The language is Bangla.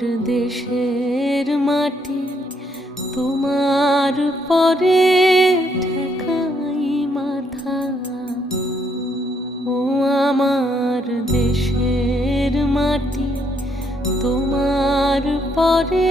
দেশের মাটি তোমার পরে ঠেকাই মাথা। ও আমার দেশের মাটি তোমার পরে